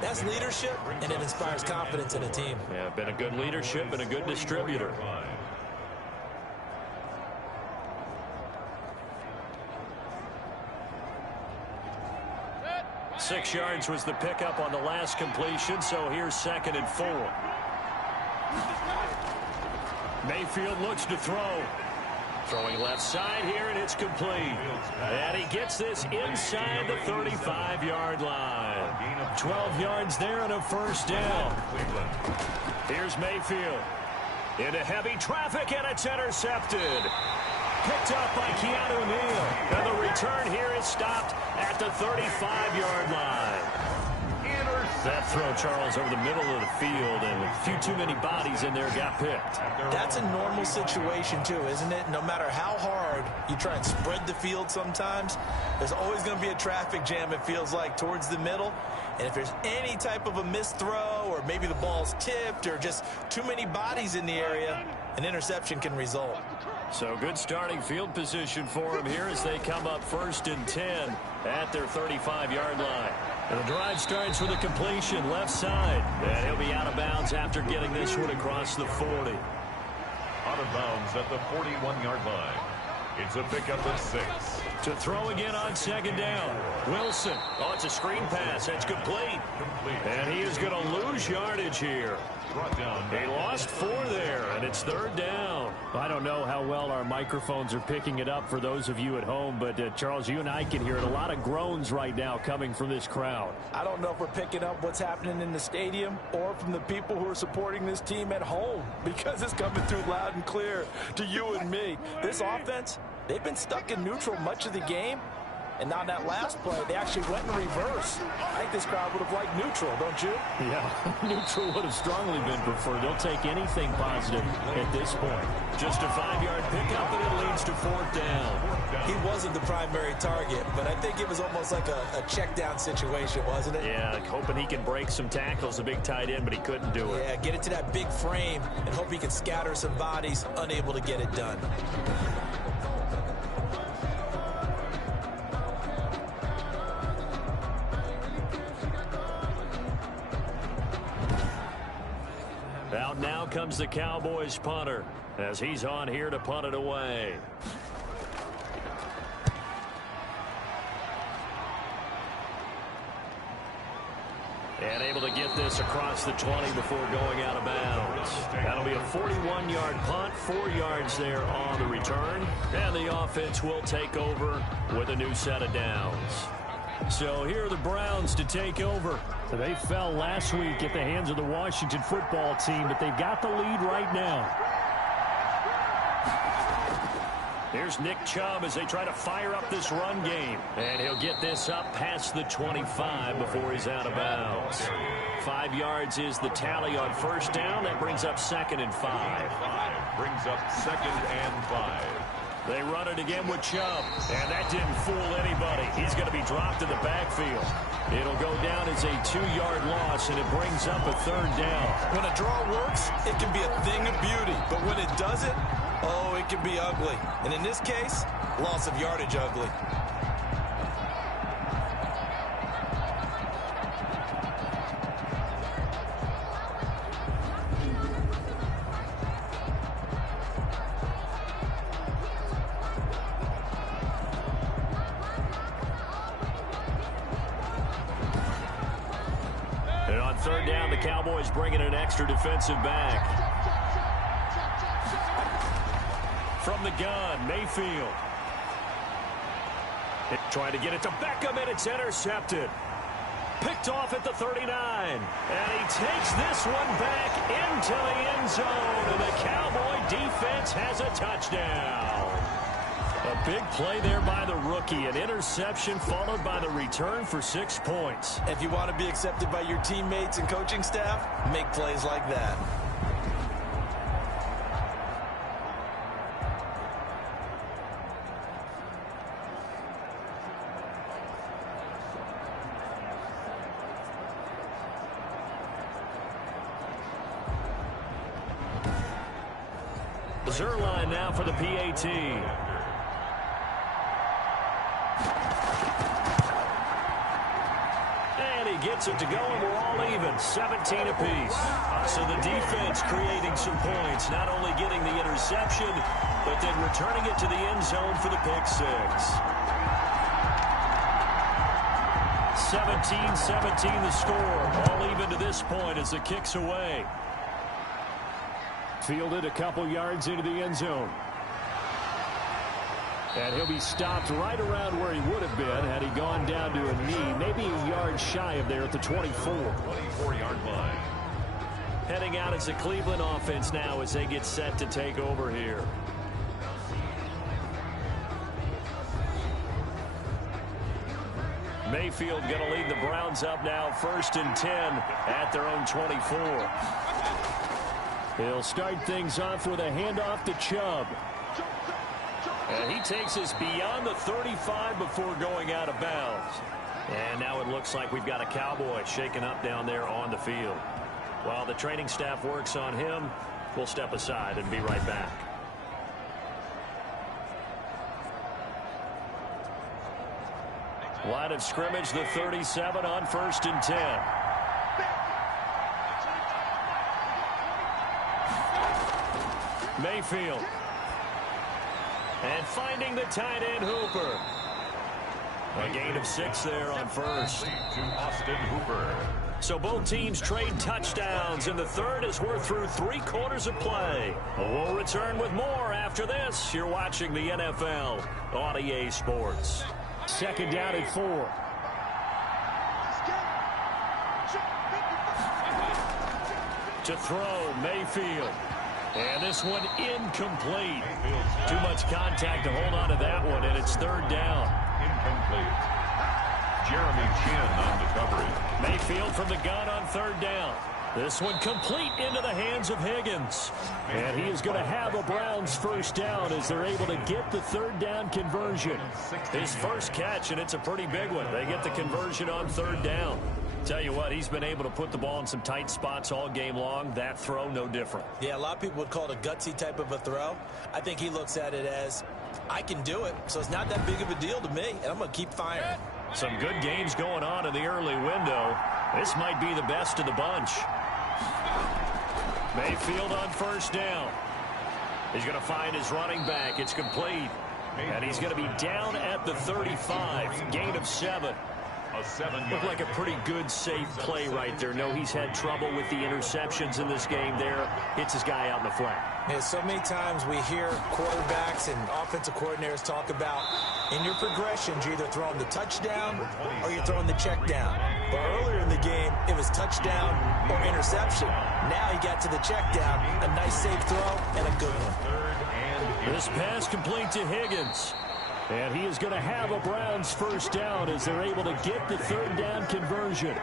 That's leadership, and it inspires confidence in a team. Yeah, been a good leadership and a good distributor. Six yards was the pickup on the last completion, so here's 2nd and 4. Mayfield looks to throw. Throwing left side here, and it's complete. And he gets this inside the 35-yard line. 12 yards there and a first down. Here's Mayfield. Into heavy traffic, and it's intercepted. Picked up by Keanu Neal. And the return here is stopped at the 35-yard line. That throw, Charles, over the middle of the field, and a few too many bodies in there got picked. That's a normal situation, too, isn't it? No matter how hard you try and spread the field sometimes, there's always going to be a traffic jam, it feels like, towards the middle. And if there's any type of a missed throw, or maybe the ball's tipped, or just too many bodies in the area, an interception can result. So good starting field position for him here as they come up 1st and 10 at their 35-yard line. And the drive starts with a completion left side. And he'll be out of bounds after getting this one across the 40. Out of bounds at the 41-yard line. It's a pickup of 6. To throw again on 2nd down. Wilson. Oh, it's a screen pass. That's complete. And he is going to lose yardage here. He lost 4 there, and it's 3rd down. I don't know how well our microphones are picking it up for those of you at home, but Charles, you and I can hear it. A lot of groans right now coming from this crowd. I don't know if we're picking up what's happening in the stadium or from the people who are supporting this team at home, because it's coming through loud and clear to you and me. This offense, they've been stuck in neutral much of the game. And on that last play, they actually went in reverse. I think this crowd would have liked neutral, don't you? Yeah, neutral would have strongly been preferred. They'll take anything positive at this point. Just a 5-yard pickup, and it leads to 4th down. He wasn't the primary target, but I think it was almost like a check down situation, wasn't it? Yeah, like hoping he can break some tackles, a big tight end, but he couldn't do it. Yeah, get it to that big frame and hope he can scatter some bodies, unable to get it done. Out now comes the Cowboys punter as he's on here to punt it away. And able to get this across the 20 before going out of bounds. That'll be a 41-yard punt, 4 yards there on the return. And the offense will take over with a new set of downs. So here are the Browns to take over. So they fell last week at the hands of the Washington football team, but they've got the lead right now. Here's Nick Chubb as they try to fire up this run game. And he'll get this up past the 25 before he's out of bounds. 5 yards is the tally on first down. That brings up 2nd and 5. Brings up 2nd and 5. They run it again with Chubb. And that didn't fool anybody. He's going to be dropped in the backfield. It'll go down as a 2-yard loss, and it brings up a 3rd down. When a draw works, it can be a thing of beauty. But when it doesn't, oh, it can be ugly. And in this case, loss of yardage ugly. And on 3rd down, the Cowboys bring in an extra defensive back. From the gun, Mayfield. Trying to get it to Beckham, and it's intercepted. Picked off at the 39. And he takes this one back into the end zone. And the Cowboy defense has a touchdown. A big play there by the rookie. An interception followed by the return for 6 points. If you want to be accepted by your teammates and coaching staff, make plays like that. Zerline now for the PAT. And he gets it to go, and we're all even, 17 apiece. So the defense creating some points, not only getting the interception, but then returning it to the end zone for the pick 6. 17-17 the score, all even to this point as the kick's away. Fielded a couple yards into the end zone. And he'll be stopped right around where he would have been had he gone down to a knee, maybe a yard shy of there at the 24. 24-yard line. Heading out as the Cleveland offense now as they get set to take over here. Mayfield going to lead the Browns up now 1st and 10 at their own 24. He'll start things off with a handoff to Chubb. And he takes us beyond the 35 before going out of bounds. And now it looks like we've got a Cowboy shaken up down there on the field. While the training staff works on him, we'll step aside and be right back. Line of scrimmage, the 37 on 1st and 10. Mayfield. And finding the tight end, Hooper. A gain of 6 there on 1st. To Austin Hooper. So both teams trade touchdowns in the 3rd as we're through 3 quarters of play. We'll return with more after this. You're watching the NFL on EA Sports. 2nd down at 4. To throw, Mayfield. And this one incomplete. Too much contact to hold on to that one, and it's 3rd down. Incomplete. Jeremy Chin on the coverage. Mayfield from the gun on 3rd down. This one complete into the hands of Higgins. And he is going to have a Browns 1st down as they're able to get the 3rd down conversion. His first catch, and it's a pretty big one. They get the conversion on 3rd down. Tell you what, he's been able to put the ball in some tight spots all game long. That throw, no different. Yeah, a lot of people would call it a gutsy type of a throw. I think he looks at it as, I can do it, so it's not that big of a deal to me, and I'm going to keep firing. Some good games going on in the early window. This might be the best of the bunch. Mayfield on 1st down. He's going to find his running back. It's complete. And he's going to be down at the 35. Gain of 7. Looked like a pretty good, safe play right there. No, he's had trouble with the interceptions in this game there. Hits his guy out in the flat. Yeah, so many times we hear quarterbacks and offensive coordinators talk about In your progressions, you're either throwing the touchdown or you're throwing the check down. But earlier in the game, it was touchdown or interception. Now he got to the check down, a nice safe throw, and a good one. This pass complete to Higgins. And he is going to have a Browns first down as they're able to get the third down conversion.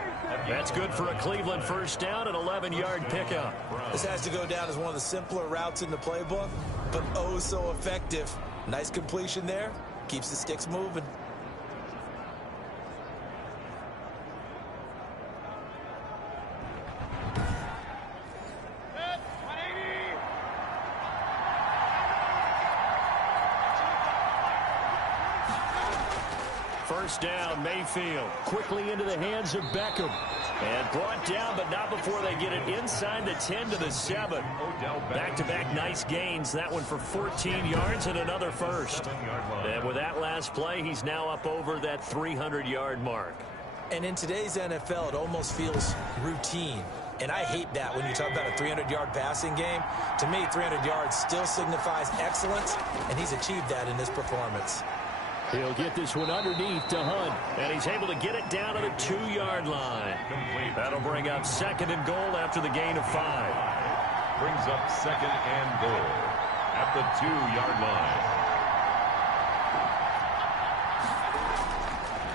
That's good for a Cleveland first down, an 11-yard pickup. This has to go down as one of the simpler routes in the playbook, but oh so effective. Nice completion there. Keeps the sticks moving. First down, Mayfield. Quickly into the hands of Beckham. And brought down, but not before they get it inside the 10 to the 7. Back-to-back nice gains. That one for 14 yards and another first. And with that last play, he's now up over that 300-yard mark. And in today's NFL, it almost feels routine. And I hate that when you talk about a 300-yard passing game. To me, 300 yards still signifies excellence, and he's achieved that in this performance. He'll get this one underneath to Hunt, and he's able to get it down to the 2-yard line. That'll bring up 2nd and goal after the gain of 5. Brings up 2nd and goal at the 2-yard line.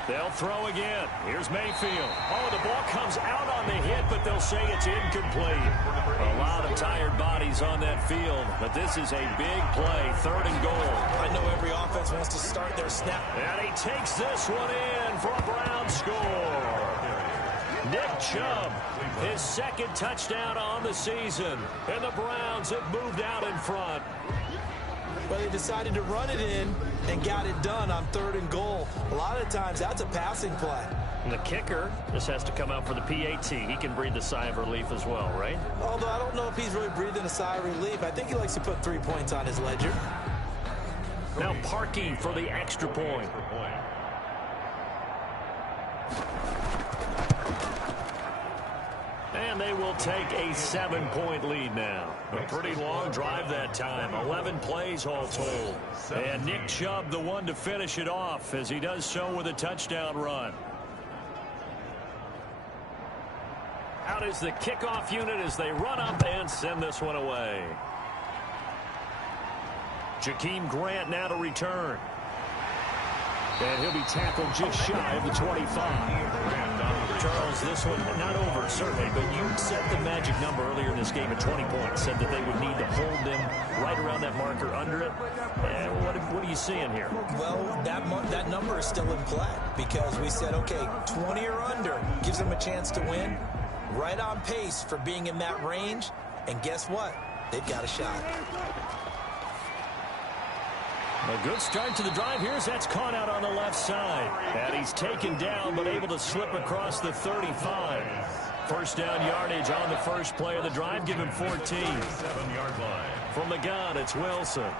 They'll throw again. Here's Mayfield. Oh, the ball comes out on the hit, but they'll say it's incomplete. A lot of tired bodies on that field, but this is a big play, 3rd and goal. I know every offense wants to start their snap. And he takes this one in for a Brown score. Nick Chubb, his 2nd touchdown on the season, and the Browns have moved out in front. Well, they decided to run it in and got it done on 3rd and goal. A lot of times, that's a passing play. And the kicker just has to come out for the PAT. He can breathe the sigh of relief as well, right? Although I don't know if he's really breathing a sigh of relief. I think he likes to put 3 points on his ledger. Now Parkey for the extra point. And they will take a 7-point lead now. A pretty long drive that time. 11 plays all told. And Nick Chubb the one to finish it off as he does so with a touchdown run. Out is the kickoff unit as they run up and send this one away. Jakeem Grant now to return. And he'll be tackled just shy of the 25. Charles, this one not over, certainly, but you set the magic number earlier in this game at 20 points. Said that they would need to hold them right around that marker under it. And what are you seeing here? Well, that number is still in play because we said, okay, 20 or under gives them a chance to win. Right on pace for being in that range. And guess what? They've got a shot. A good start to the drive here as that's caught out on the left side. And he's taken down but able to slip across the 35. First down yardage on the first play of the drive. Give him 14. 7-yard line. From the gun, it's Wilson.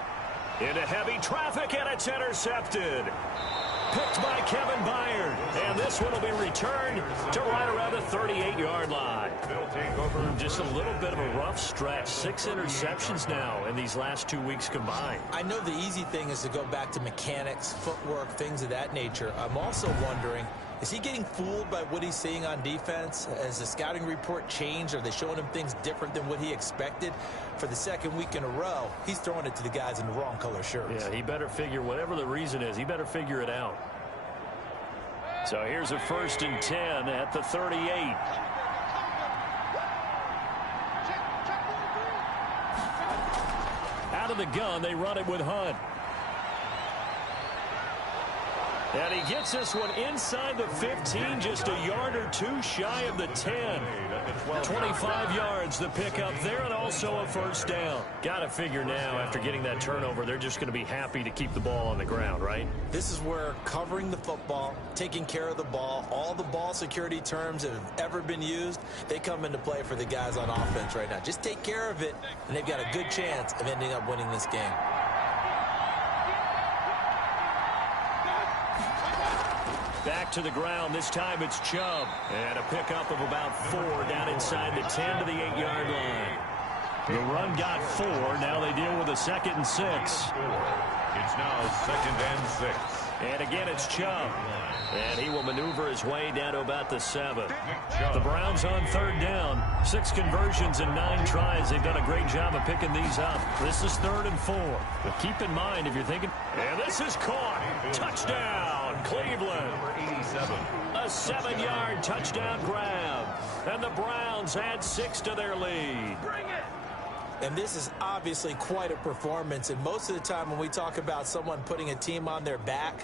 Into heavy traffic, and it's intercepted. Picked by Kevin Byard. And this one will be returned to right around the 38-yard line. They'll take over. Just a little bit of a rough stretch. 6 interceptions now in these last 2 weeks combined. I know the easy thing is to go back to mechanics, footwork, things of that nature. I'm also wondering, is he getting fooled by what he's seeing on defense? Has the scouting report changed? Are they showing him things different than what he expected? For the 2nd week in a row, he's throwing it to the guys in the wrong color shirts. Yeah, he better figure, whatever the reason is, he better figure it out. So here's a 1st and 10 at the 38. Out of the gun, they run it with Hunt. And he gets this one inside the 15, just a yard or 2 shy of the 10. 25 yards the pickup there, and also a first down. Got to figure now, after getting that turnover, they're just going to be happy to keep the ball on the ground, right? This is where covering the football, taking care of the ball, all the ball security terms that have ever been used, they come into play for the guys on offense right now. Just take care of it, and they've got a good chance of ending up winning this game. Back to the ground. This time it's Chubb. And a pickup of about 4 down inside the 10 to the 8-yard line. The run got 4. Now they deal with a 2nd and 6. It's now 2nd and 6. And again, it's Chubb. And he will maneuver his way down to about the 7. The Browns on 3rd down. 6 conversions and 9 tries. They've done a great job of picking these up. This is 3rd and 4. But keep in mind, if you're thinking, and this is caught. Touchdown, Cleveland. A 7-yard touchdown grab. And the Browns add 6 to their lead. And this is obviously quite a performance. And most of the time when we talk about someone putting a team on their back,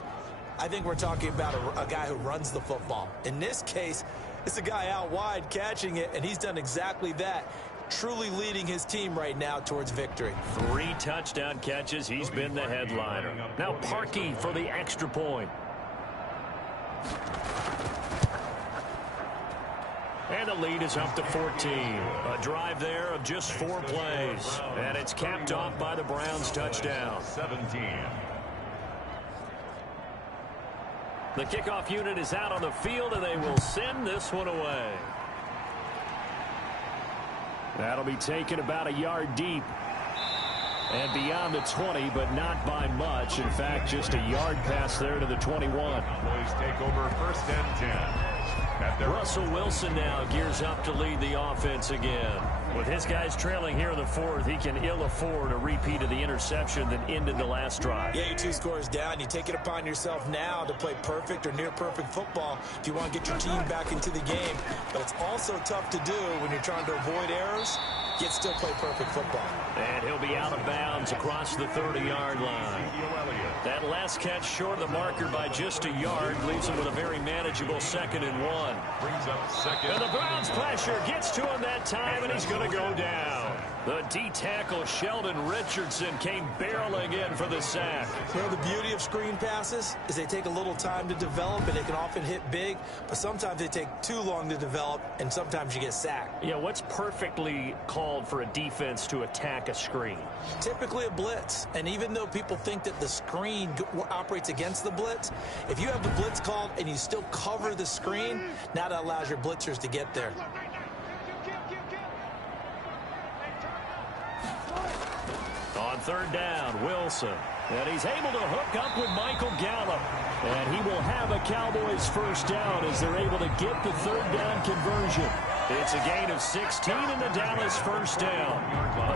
I think we're talking about a guy who runs the football. In this case, it's a guy out wide catching it, and he's done exactly that, truly leading his team right now towards victory. 3 touchdown catches. He's been the headliner. Now Parkey for the extra point. And the lead is up to 14. A drive there of just 4 plays. And it's capped off by the Browns touchdown. 17. The kickoff unit is out on the field, and they will send this one away. That'll be taken about a yard deep. And beyond the 20, but not by much. In fact, just a yard pass there to the 21. Boys take over 1st and 10. Russell Wilson now gears up to lead the offense again. With his guys trailing here in the 4th, he can ill afford a repeat of the interception that ended the last drive. Yeah, you're 2 scores down. You take it upon yourself now to play perfect or near perfect football if you want to get your team back into the game. But it's also tough to do when you're trying to avoid errors, yet still play perfect football. And he'll be out of bounds across the 30-yard line. That last catch short of the marker by just a yard leaves him with a very manageable 2nd and 1. Brings up 2nd. And the Browns pressure gets to him that time, and he's going to go down. The D-tackle Sheldon Richardson came barreling in for the sack. You know, the beauty of screen passes is they take a little time to develop, and they can often hit big, but sometimes they take too long to develop, and sometimes you get sacked. Yeah, what's perfectly called for a defense to attack a screen? Typically a blitz, and even though people think that the screen operates against the blitz, if you have the blitz called and you still cover the screen, now that allows your blitzers to get there. On 3rd down, Wilson. And he's able to hook up with Michael Gallup. And he will have a Cowboys 1st down as they're able to get the 3rd down conversion. It's a gain of 16 in the Dallas 1st down.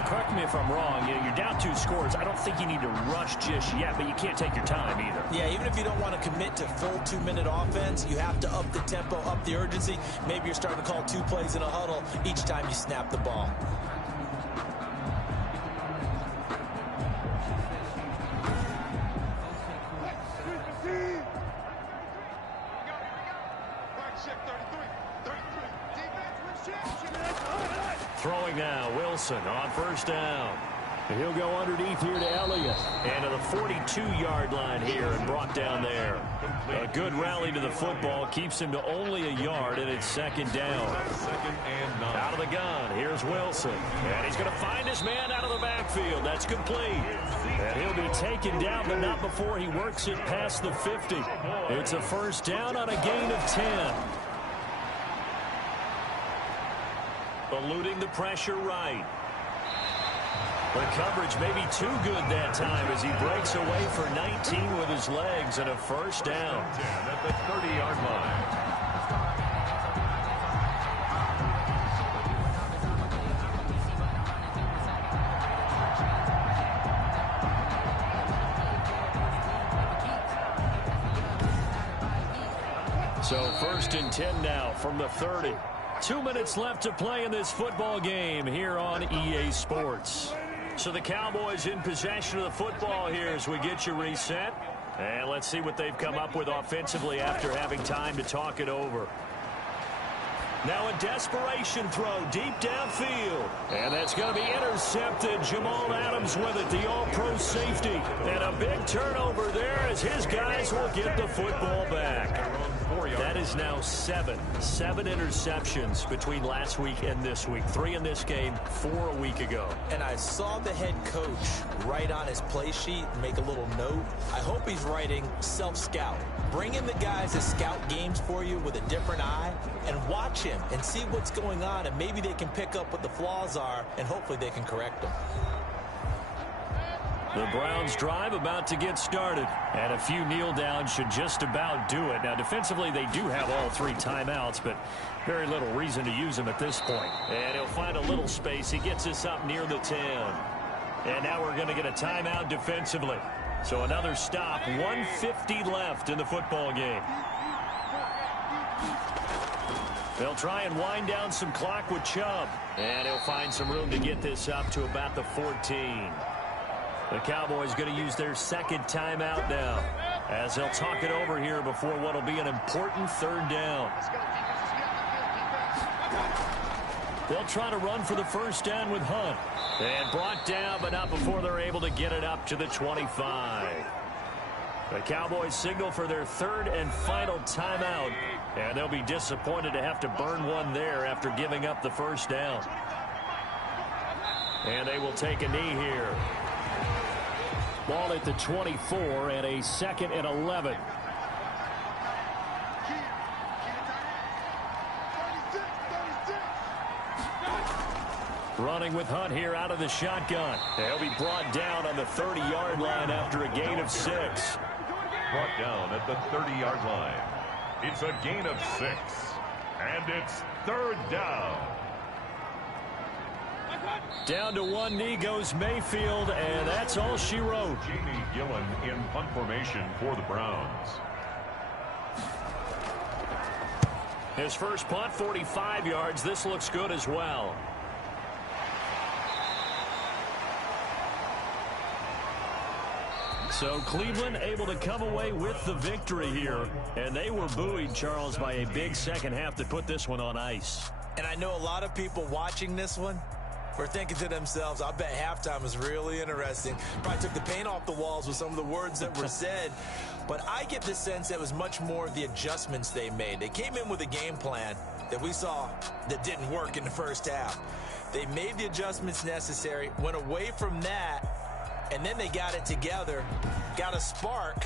Correct me if I'm wrong. You know, you're down 2 scores. I don't think you need to rush just yet, but you can't take your time either. Yeah, even if you don't want to commit to full 2-minute offense, you have to up the tempo, up the urgency. Maybe you're starting to call 2 plays in a huddle each time you snap the ball. Throwing now, Wilson on 1st down. And he'll go underneath here to Elliott. And to the 42-yard line here and brought down there. A good rally to the football keeps him to only a yard, and it's 2nd down. 2nd and 9. Out of the gun, here's Wilson. And he's going to find his man out of the backfield. That's complete. And he'll be taken down, but not before he works it past the 50. It's a 1st down on a gain of 10. Eluding the pressure right. The coverage may be too good that time as he breaks away for 19 with his legs and a 1st down. At the 30-yard line. So 1st and 10 now from the 30. 2 minutes left to play in this football game here on EA Sports. So the Cowboys in possession of the football here as we get you reset. And let's see what they've come up with offensively after having time to talk it over. Now a desperation throw deep downfield. And that's going to be intercepted. Jamal Adams with it, the all-pro safety. And a big turnover there as his guys will get the football back. That is now 7 interceptions between last week and this week. 3 in this game, 4 a week ago. And I saw the head coach write on his play sheet and make a little note. I hope he's writing self-scout. Bring in the guys that scout games for you with a different eye and watch him and see what's going on, and maybe they can pick up what the flaws are and hopefully they can correct them. The Browns drive about to get started. And a few kneel downs should just about do it. Now, defensively, they do have all 3 timeouts, but very little reason to use them at this point. And he'll find a little space. He gets us up near the 10. And now we're going to get a timeout defensively. So another stop, 1:50 left in the football game. They'll try and wind down some clock with Chubb. And he'll find some room to get this up to about the 14. The Cowboys going to use their second timeout now, as they'll talk it over here before what will be an important 3rd down. They'll try to run for the first down with Hunt. And brought down, but not before they're able to get it up to the 25. The Cowboys signal for their 3rd and final timeout. And they'll be disappointed to have to burn one there after giving up the first down. And they will take a knee here. Ball at the 24 and a 2nd and 11. Running with Hunt here out of the shotgun. They'll be brought down on the 30-yard line after a gain of 6. Brought down at the 30-yard line. It's a gain of 6. And it's 3rd down. Down to one knee goes Mayfield, and that's all she wrote. Jamie Gillen in punt formation for the Browns. His first punt, 45 yards. This looks good as well. So Cleveland able to come away with the victory here. And they were buoyed, Charles, by a big second half that put this one on ice. And I know a lot of people watching this one were thinking to themselves, I bet halftime was really interesting. Probably took the paint off the walls with some of the words that were said. But I get the sense that was much more of the adjustments they made. They came in with a game plan that we saw that didn't work in the first half. They made the adjustments necessary, went away from that, and then they got it together, got a spark,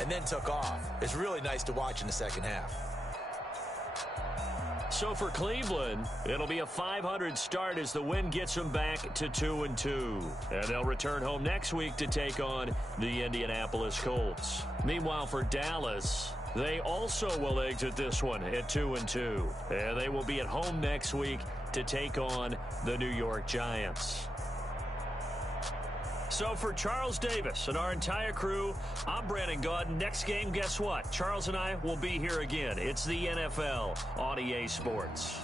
and then took off. It's really nice to watch in the second half. So for Cleveland, it'll be a .500 start as the win gets them back to 2-2. And they'll return home next week to take on the Indianapolis Colts. Meanwhile, for Dallas, they also will exit this one at 2-2. And they will be at home next week to take on the New York Giants. So for Charles Davis and our entire crew, I'm Brandon Gaudin. Next game, guess what? Charles and I will be here again. It's the NFL on EA Sports.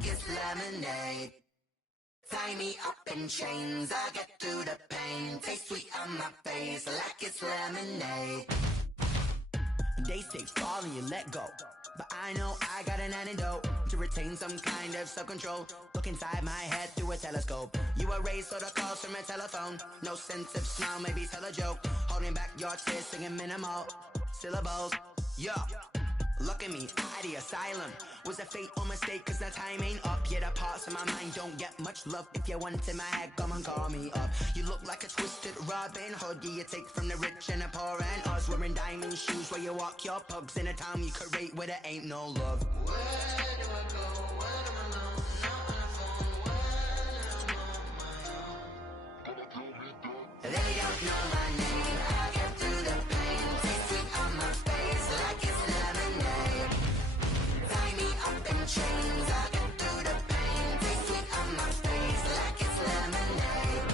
like it's lemonade. Tie me up in chains, I get through the pain. Taste sweet on my face like it's lemonade. They say fall and you let go, but I know I got an antidote to retain some kind of self-control. Look inside my head through a telescope. You erase all the calls from a telephone. No sense of smile, maybe tell a joke. Holding back your tears, singing minimal syllables. Yeah, look at me, out the asylum. Was a fate or mistake, cause the time ain't up. Yet the parts of my mind don't get much love. If you want in my head, come and call me up. You look like a twisted Robin Hood. Yeah, you take from the rich and the poor and us. Wearing diamond shoes where you walk your pugs. In a town you create where there ain't no love. Where do I go? When am I alone? Not on the phone. When I'm on my own. They don't know my name. I get through the pain. Taste sweet on my face like it's lemonade. Tie me up in chains. I get through the pain. Taste sweet on my face like it's lemonade.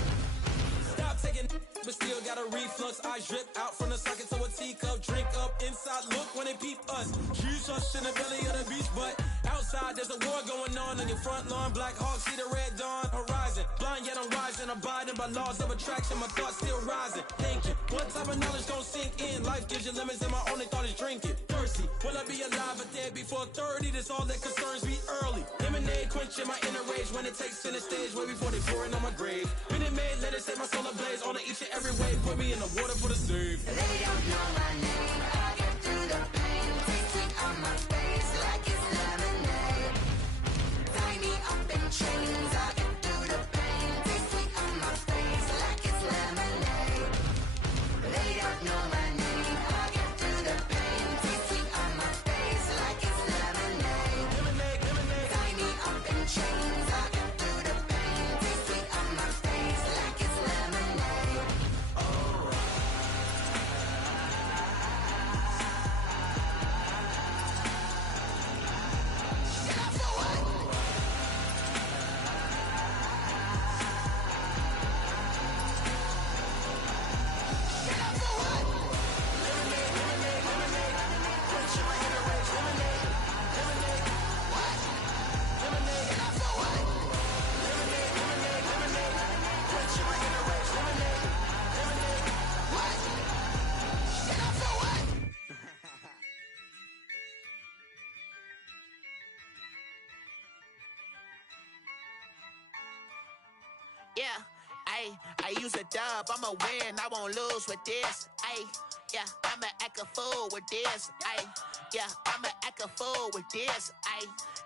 Stop taking, but still got a reflux. I drip out from the socket to a teacup. Drink up inside, look when they peep us. Huge hush in the belly of the beach, but outside there's a war going on your front lawn. Black Hawk, see the red dawn horizon. Blind yet I'm rising, abiding by laws of attraction. My thoughts still rising, thinking what type of knowledge gon' sink in? Life gives you limits and my only thought is drinking. Thirsty, will I be alive or dead before 30? That's all that concerns me early. Lemonade quenching my inner rage when it takes center stage way before they pouring on my grave. Been it made, let it set my soul ablaze on each and every way. Put me in the water for the save. They don't know my name. I get through the pain. Taste sweet on my face like it's lemonade. Tie me up in chains. I get through the pain. Taste sweet on my face like it's lemonade. They don't know my name. I get through the pain. Taste sweet on my face like it's lemonade. Lemonade, lemonade. Tie me up in chains. I get through the pain. Taste sweet on my face like it's lemonade. Yeah, I use a dub, I'ma win, I won't lose with this. Yeah, I'ma act a fool with this. Yeah, I'ma act a fool with this.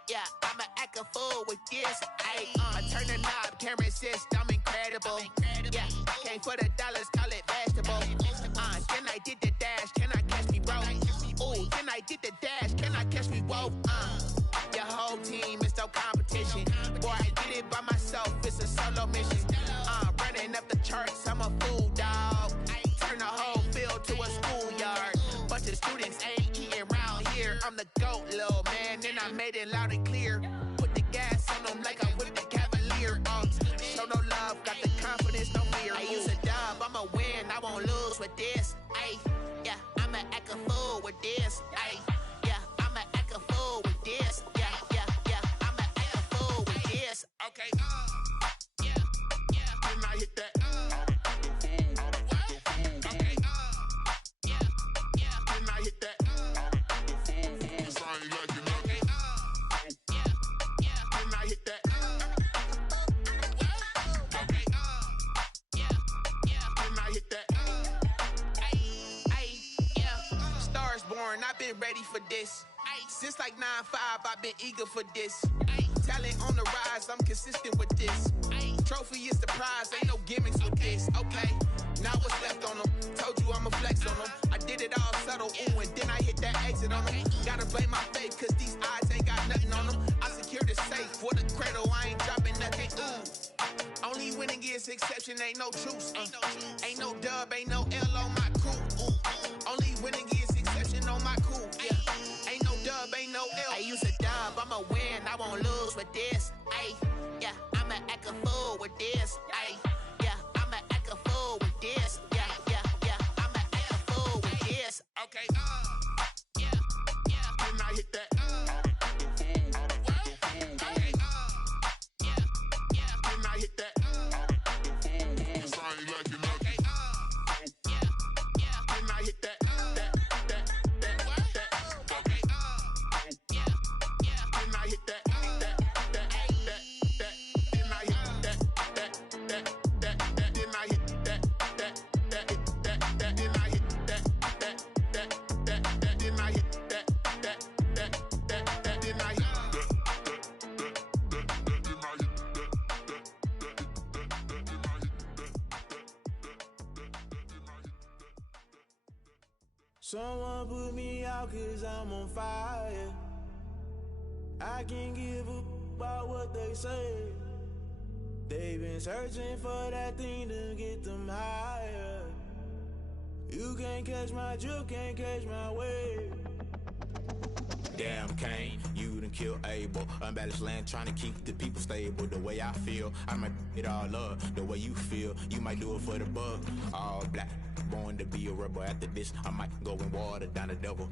Yeah, I'ma act a fool with this. I turn the knob, can't resist, I'm incredible. Yeah, came for the dollars, call it vegetable. Then I did the dash, can I catch me, bro? Ooh, then I did the dash, can I catch me, whoa? Your whole team is no competition. Boy, I did it by myself, it's a solo mission. Running up the charts, I'm a fool, dog. Turn the whole field to a schoolyard. Bunch of students ain't eating round here. I'm the GOAT, little man, and I made it loud and clear. Put the gas on them like I'm with the Cavalier. Show no love, got the confidence, no fear. I use a dub, I'ma win, I won't lose with this. Yeah, I'ma act a fool with this. Yeah, I'ma act a fool with this. Yeah, I'ma act a fool with this. Okay. Then I hit that. Okay. Then I hit that. Cause I ain't like it nothing. Then I hit that. Okay. Then I hit that. Stars born, I've been ready for this. Since like 9-5, I've been eager for this. Talent on the rise, I'm consistent with this. Trophy is the prize, ain't no gimmicks with this. Okay, now what's left on them? Told you I'ma flex on them. I did it all subtle, ooh, and then I hit that exit on them. Gotta blame my faith, cause these eyes ain't got nothing on them. I secured the safe for the cradle, I ain't dropping nothing, ooh. Only winning is exception, ain't no truce. Ain't no dub, ain't no L on my crew. Ooh. Only winning is exception on my crew, yeah. Ain't no dub, ain't no L. I use a dub, I'ma win, I won't lose with this. Yeah, I'ma act a fool with this. Yeah, I'ma act a fool with this. Yeah, I'ma act a fool with this. Okay. Then I hit that. Okay. Someone put me out 'cause I'm on fire. I can't give a about what they say. They've been searching for that thing to get them higher. You can't catch my drift, can't catch my wave. Damn, Kane, you done killed Abel. Unbalanced land, trying to keep the people stable. The way I feel, I might it all up. The way you feel, you might do it for the buck. All black, born to be a rebel. After this, I might go and water down the devil.